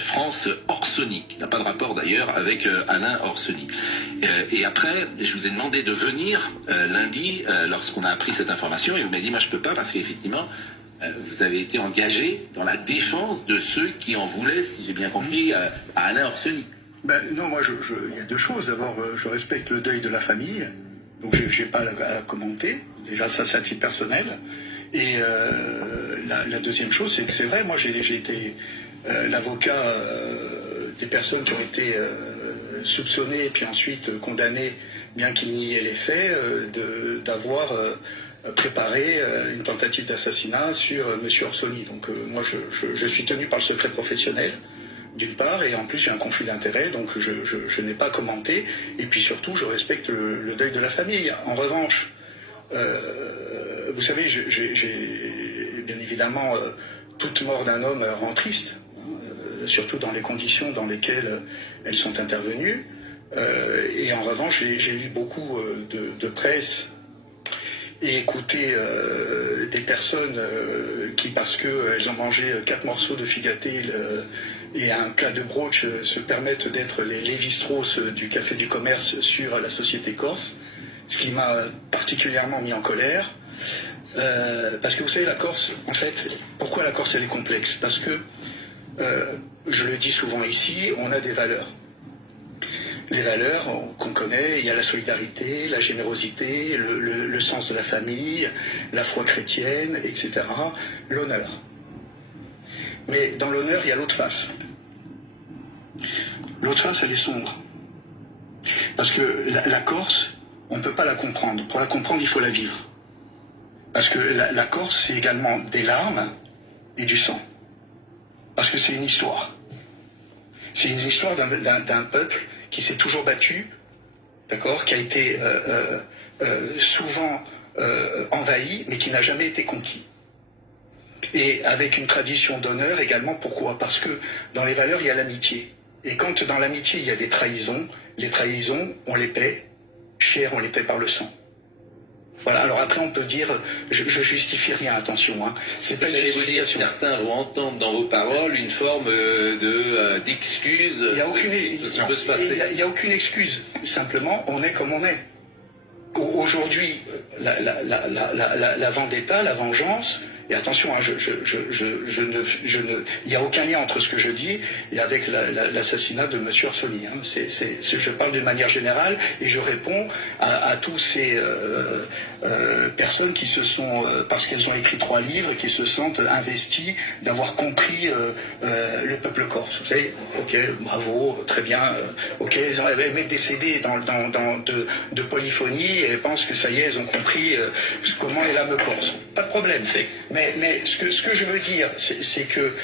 France Orsoni, qui n'a pas de rapport d'ailleurs avec Alain Orsoni. Et après, je vous ai demandé de venir lundi lorsqu'on a appris cette information, et vous m'avez dit moi je peux pas parce qu'effectivement vous avez été engagé dans la défense de ceux qui en voulaient, si j'ai bien compris, à Alain Orsoni. Ben, non, moi, il y a deux choses. D'abord, je respecte le deuil de la famille, donc j'ai pas à commenter. Déjà, ça, c'est à titre personnel. Et la deuxième chose, c'est que c'est vrai, moi, j'ai été l'avocat des personnes qui ont été soupçonnées et puis ensuite condamnées, bien qu'ils niaient les faits, d'avoir préparé une tentative d'assassinat sur M. Orsoni. Donc moi, je suis tenu par le secret professionnel, d'une part, et en plus j'ai un conflit d'intérêts, donc je n'ai pas commenté, et puis surtout je respecte le deuil de la famille. En revanche, vous savez, bien évidemment, toute mort d'un homme rend triste, surtout dans les conditions dans lesquelles elles sont intervenues, et en revanche j'ai lu beaucoup de presse et écouter des personnes qui, parce qu'elles ont mangé 4 morceaux de figaté et un plat de broche, se permettent d'être les Lévi-Strauss du Café du Commerce sur la société corse, ce qui m'a particulièrement mis en colère. Parce que vous savez, la Corse, en fait, pourquoi la Corse elle est complexe? Parce que, je le dis souvent ici, on a des valeurs. Les valeurs qu'on connaît, il y a la solidarité, la générosité, le sens de la famille, la foi chrétienne, etc. L'honneur. Mais dans l'honneur, il y a l'autre face. L'autre face, elle est sombre. Parce que la Corse, on ne peut pas la comprendre. Pour la comprendre, il faut la vivre. Parce que la Corse, c'est également des larmes et du sang. Parce que c'est une histoire. C'est une histoire d'un peuple qui s'est toujours battu, d'accord, qui a été souvent envahi, mais qui n'a jamais été conquis. Et avec une tradition d'honneur également, pourquoi? Parce que dans les valeurs, il y a l'amitié. Et quand dans l'amitié, il y a des trahisons, les trahisons, on les paie cher, on les paie par le sang. Voilà, alors après on peut dire, je justifie rien, attention, hein. C'est pas une justification. Certains vont entendre dans vos paroles une forme d'excuse. Il n'y a aucune excuse. Simplement, on est comme on est. Aujourd'hui, la vendetta, la vengeance, et attention, hein, il n'y a aucun lien entre ce que je dis et avec l'assassinat de M. Orsoni. Hein. Je parle d'une manière générale et je réponds à tous ces personnes qui se sont, parce qu'elles ont écrit 3 livres, qui se sentent investies d'avoir compris le peuple corse. Vous savez, ok, bravo, très bien, ok, elles mettent des CD de polyphonie et elles pensent que ça y est, elles ont compris comment est l'âme corse. Pas de problème. Mais ce que je veux dire, c'est que,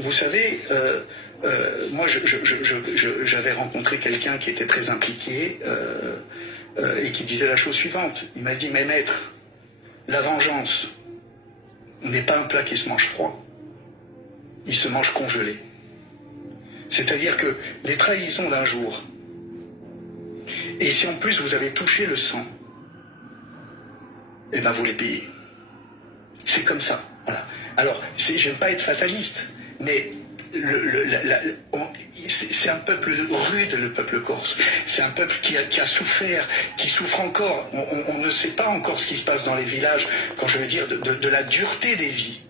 vous savez, moi j'avais rencontré quelqu'un qui était très impliqué et qui disait la chose suivante. Il m'a dit, mais maître, la vengeance n'est pas un plat qui se mange froid, il se mange congelé. C'est-à-dire que les trahisons d'un jour, et si en plus vous avez touché le sang, eh ben vous les payez. C'est comme ça. Voilà. Alors, j'aime pas être fataliste, mais c'est un peuple rude, le peuple corse. C'est un peuple qui a souffert, qui souffre encore. On ne sait pas encore ce qui se passe dans les villages, quand je veux dire de la dureté des vies.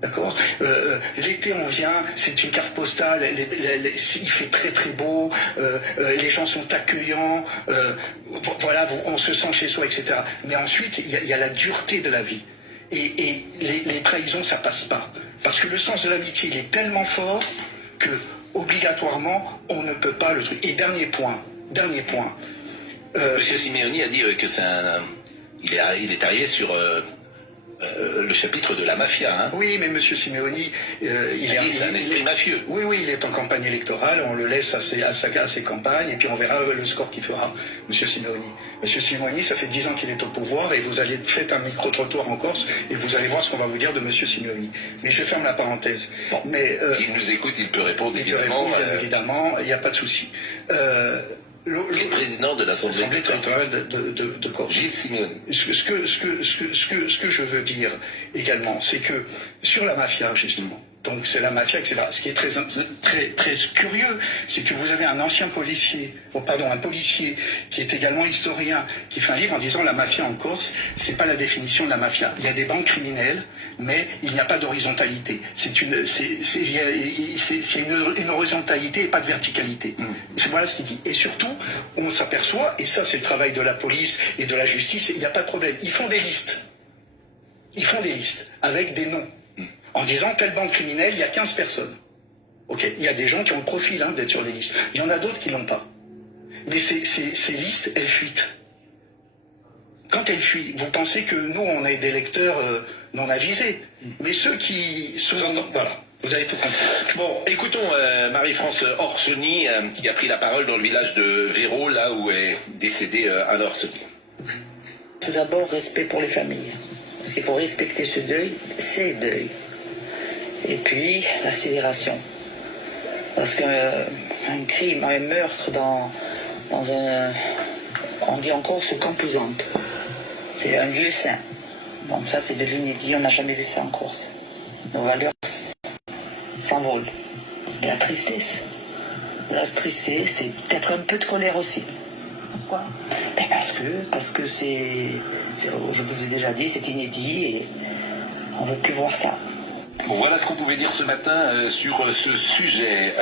D'accord. L'été on vient, c'est une carte postale, il fait très très beau, les gens sont accueillants, voilà, on se sent chez soi, etc. Mais ensuite, il y a la dureté de la vie. Et les trahisons, ça passe pas. Parce que le sens de l'amitié, il est tellement fort que, obligatoirement, on ne peut pas le truc. Et dernier point. Monsieur Simeoni a dit que il est arrivé sur le chapitre de la mafia. Hein. Oui, mais M. Simeoni, c'est un esprit mafieux. Oui, il est en campagne électorale, on le laisse à ses campagnes, et puis on verra le score qu'il fera, M. Simeoni. M. Simeoni, ça fait 10 ans qu'il est au pouvoir, et vous allez faire un micro-trottoir en Corse, et vous allez voir ce qu'on va vous dire de M. Simeoni. Mais je ferme la parenthèse. Bon, s'il nous écoute, il peut répondre, évidemment. Évidemment, il n'y a pas de souci. Le président de l'Assemblée territoriale de Corse. Gilles Simeoni. Ce que je veux dire également, c'est que sur la mafia, justement, Donc c'est la mafia, etc. Ce qui est très curieux, c'est que vous avez un ancien policier, un policier qui est également historien, qui fait un livre en disant la mafia en Corse, c'est pas la définition de la mafia. Il y a des bandes criminelles, mais il n'y a pas d'horizontalité. C'est une horizontalité et pas de verticalité. Voilà ce qu'il dit. Et surtout, on s'aperçoit, et ça c'est le travail de la police et de la justice, il n'y a pas de problème. Ils font des listes. Ils font des listes avec des noms. En disant, telle bande criminelle, il y a 15 personnes. Ok, il y a des gens qui ont le profil d'être sur les listes. Il y en a d'autres qui l'ont pas. Mais ces listes, elles fuitent. Quand elles fuient, vous pensez que nous, on est des lecteurs non avisés. Mais ceux qui sont... Voilà, vous avez tout compris. Bon, écoutons Marie-France Orsoni, qui a pris la parole dans le village de Véro, là où est décédé Anna Orsoni. Tout d'abord, respect pour les familles. Parce qu'il faut respecter ce deuil, c'est deuil. Et puis, la sidération. Parce qu'un crime, un meurtre dans un... On dit encore ce Campusante. C'est un lieu saint. Donc ça, c'est de l'inédit. On n'a jamais vu ça en Corse. Nos valeurs s'envolent. C'est de la tristesse. De la tristesse, c'est peut-être un peu de colère aussi. Pourquoi? Parce que c'est... Je vous ai déjà dit, c'est inédit et on ne veut plus voir ça. Bon, voilà ce qu'on pouvait dire ce matin sur ce sujet.